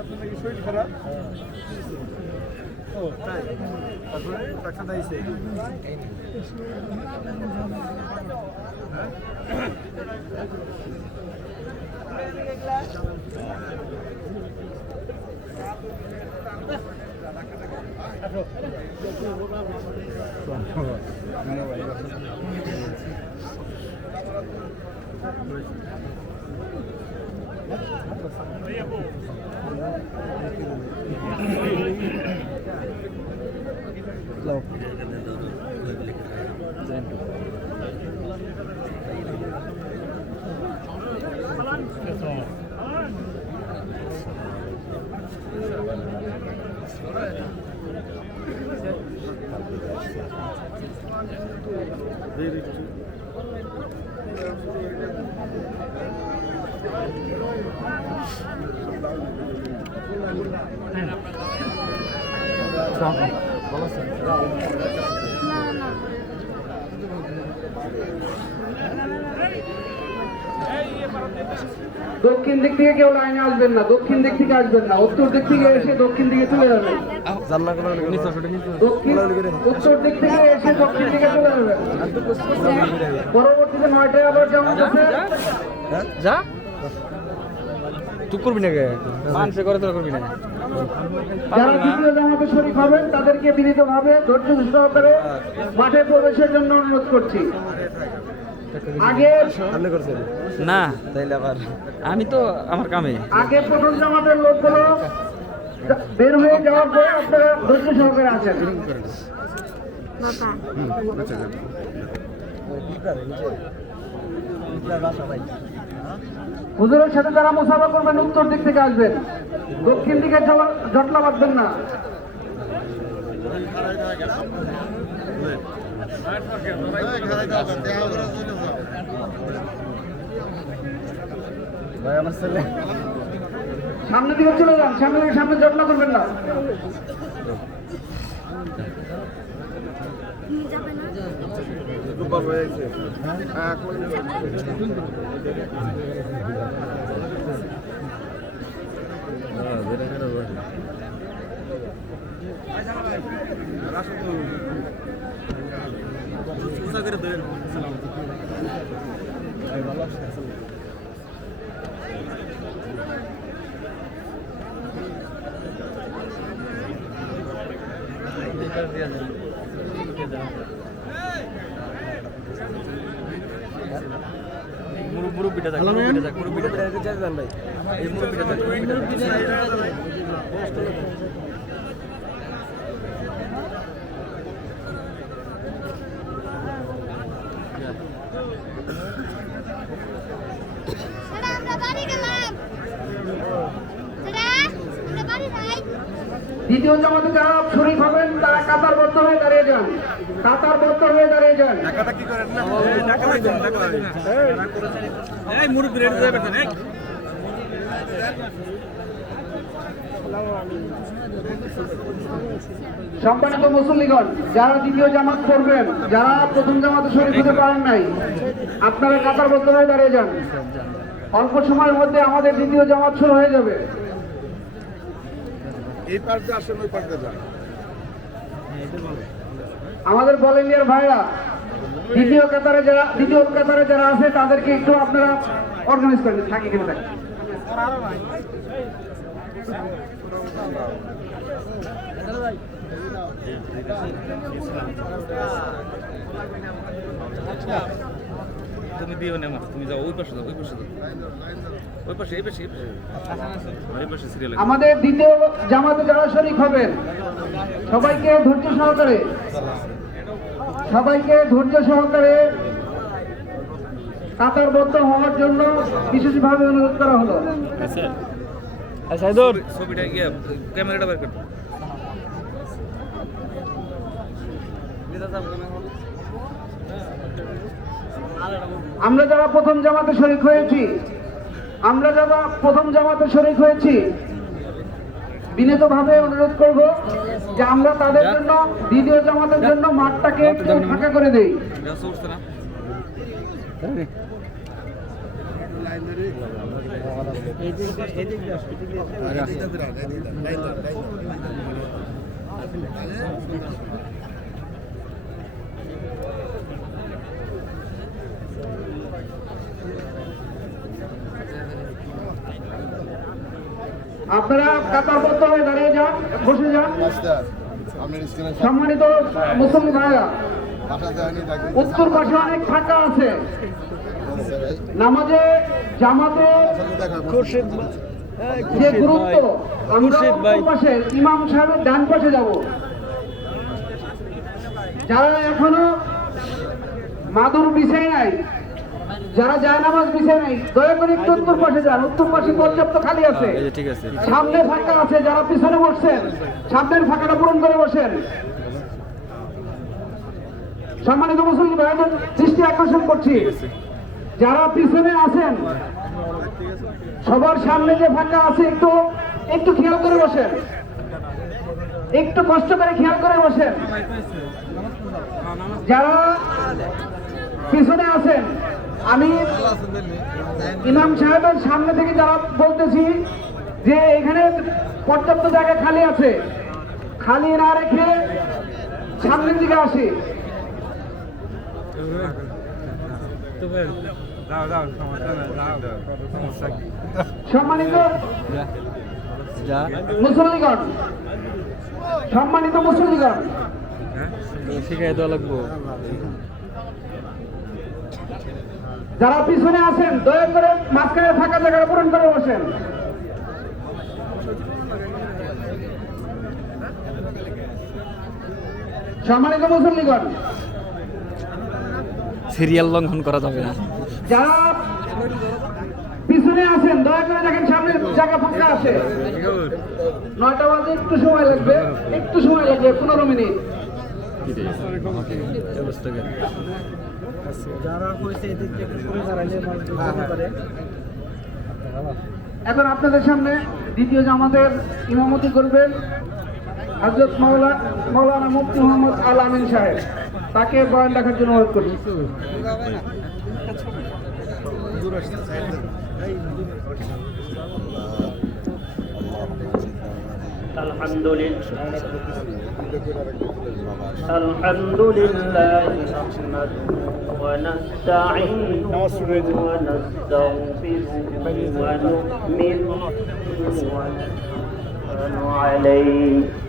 আপনার নাকি শরীর খারাপ? ও তাই, তারপরে ডাক্তার দিয়েছে। দক্ষিণ দিক থেকে কেউ লাইনে আসবেন না, দক্ষিণ দিক থেকে আসবেন না, উত্তর দিক থেকে এসে দক্ষিণ দিকে চলে যাবেন। উত্তর দিক থেকে এসে দক্ষিণ দিকে চলে যাবেন। পরবর্তীতে 9টায় আবার জামাত আছে। যা তুই করবি না কে মানুষে করে তোরা করবি না। যারা দ্বিতীয় জামাতে শরীক হবেন তাদেরকে বিনীতভাবে ধৈর্য সহকারে মাঠে প্রবেশের জন্য অনুরোধ করছি। আগে না তাইলে আবার আমি তো আমার কামে আগে প্রথম জামাতের লোকগুলো বের হয়ে যাওয়ার পরে আপনারা ধৈর্য সহকারে আসেন। হুজুরের সাথে যারা মুসাফা করবেন উত্তর দিক থেকে আসবেন, দক্ষিণ দিকে জটলা বাঁধবেন না। সামনের দিকে চলে যান, সামনে জটলা করবেন না। মুরব্বিটা যাক ভাই, এই মুরব্বিটা যাক। দ্বিতীয় জামাতে যারা শরীক হবেন তারা কাতারবদ্ধ হয়ে দাঁড়িয়ে যান, কাতারবদ্ধ হয়ে দাঁড়িয়ে যান। সম্মানিত মুসল্লিগণ, যারা দ্বিতীয় জামাত করবেন, যারা প্রথম জামাতে শরীক হতে পারেন নাই, আপনারা কাতারবদ্ধ হয়ে দাঁড়িয়ে যান। অল্প সময়ের মধ্যে আমাদের দ্বিতীয় জামাত শুরু হয়ে যাবে। আমাদের ভলেন্টিয়ার ভাইরা দ্বিতীয় কাতারে যারা আছে তাদেরকে একটু আপনারা অর্গানাইজ করেন, থাকি কিন্তু তুমি দিও না, তুমি যাও ওই পাশে যাও, ওই পাশে এই পাশে সিরিয়াল। আমাদের দ্বিতীয় জামাতে যারা শরীক হবেন সবাইকে ধৈর্য সহকারে কাতারবদ্ধ হওয়ার জন্য বিশেষভাবে অনুরোধ করা হলো। ছবিটা গিয়ে ক্যামেরাটা বের করতে। আমরা যারা প্রথম জামাতে শরীক হয়েছি বিনীতভাবে অনুরোধ করব যে আমরা তাদের জন্য দ্বিতীয় জামাতের জন্য মাঠটাকে একটু ফাঁকা করে দেই। আপনারা কাতারবদ্ধ হয়ে দাঁড়িয়ে যান, বসে যান। সম্মানিত মুসলিম ভাইরা, উত্তর পাশে অনেক ফাঁকা আছে। নামাজে জামাতে যে গুরুত্ব, আমরা উত্তর পাশে ইমাম সাহেবের ডান পাশে যাব। যারা এখনো মাদুর বিছাই নাই, যারা যায় নামাজ বিছাই নাই, দয়া করে একটু উত্তর পাশে যান। উত্তর পাশে পর্যাপ্ত খালি আছে, সামনে ফাঁকা আছে। যারা পিছনে বসছেন, সামনের ফাঁকাটা পূরণ করে বসেন। সম্মানিত মুসলিম ভাইদের দৃষ্টি আকর্ষণ করছি, যারা পিছনে আছেন সবার সামনে যে ফাঁকা আছে একটু একটু খেয়াল করে বসেন, একটু কষ্ট করে খেয়াল করে বসেন। যারা পিছনে আছেন, আমি ইমাম সাহেবের সামনে থেকে যারা বলতেছি যে এখানে পর্যাপ্ত জায়গা খালি আছে, খালি না রেখে সামনের দিকে আসি। সম্মানিত মুসল্লিগণ, সম্মানিত মুসল্লিগণ, যারা পিছনে আছেন দয়া করে মাঝখানে থাকা জায়গা পূরণ করে বসেন। সম্মানিত মুসল্লিগণ, সিরিয়াল লঙ্ঘন করা যাবে না। যারা পিছনে আছেন দয়া করে দেখেন সামনের জায়গা ফাঁকা আছে। 9টা বাজে, একটু সময় লাগবে, একটু সময় লাগবে, 15 মিনিট। এখন আপনাদের সামনে দ্বিতীয় জামাতের ইমামতি করবেন হযরত মাওলানা মুফতি মোহাম্মদ আল আমিন সাহেব। তাকে বয়ান দেখার জন্য অনুরোধ করছি। الحمد لله نحمده ونستعينه ونستغفره ونؤمن عليه